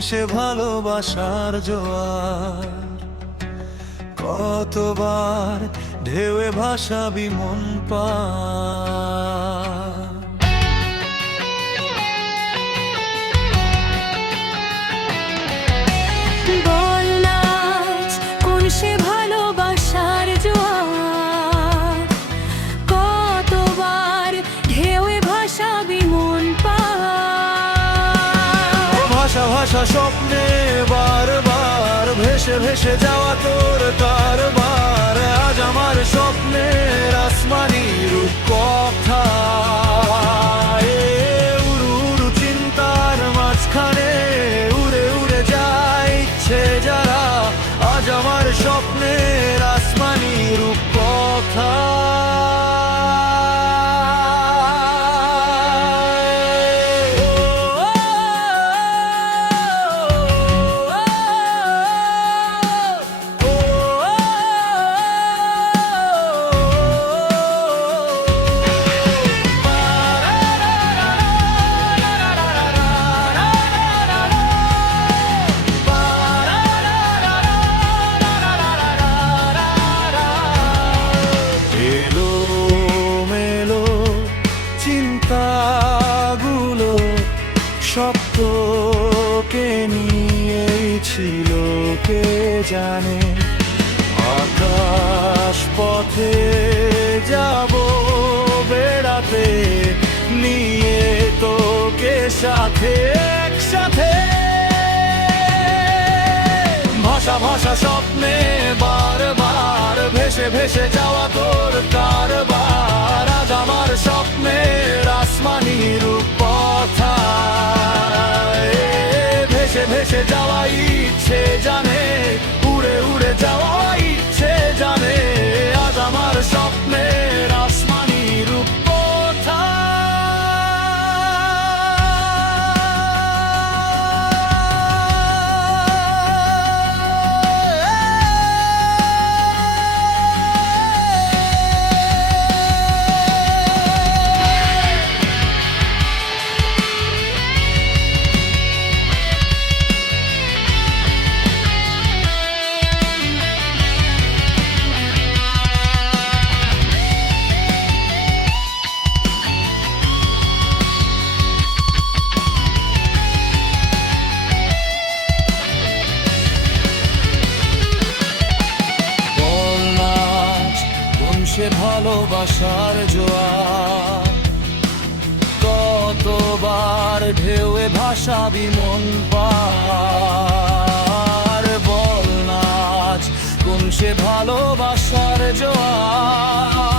সে ভালোবাসার জোয়ার, কতবার ঢেউয়ে ভাসাবি মন পার। বল না আজ কোন সে ভালোবাসার জোয়ার, কতবার ঢেউয়ে ভাসাবি মন পার। ভাষা ভাষা স্বপ্নে বারবার ভেসে ভেসে যাওয়া তোর কারবার, আজ আমার স্বপ্নের আসমানি রূপ কথা। উড়ু উড়ু চিন্তার মাঝখানে উড়ে উড়ে যায় ইচ্ছে যারা, আজ আমার স্বপ্নের আসমানি রূপ কথা। চিন্তাগুলো সত্যকে নিয়েই ছিল কে জানে, আকাশ পথে যাব বেড়াতে নিয়ে তোকে সাথে একসাথে। ভাষা ভাষা স্বপ্নে বারবার ভেসে ভেসে যাওয়া তোর কারবার, আজ আমার স্বপ্নের আসমানি রূপ কথা। ভেসে ভেসে যাওয়া ইচ্ছে জানে, উড়ে উড়ে যাওয়া ইচ্ছে জানে, আজ আমার স্বপ্নের আসমানি রূপ কথা। সে ভালোবাসার জোয়ার, কতবার ঢেউয়ে ভাসাবি মন পার। বল না আজ কোন সে ভালোবাসার জোয়ার।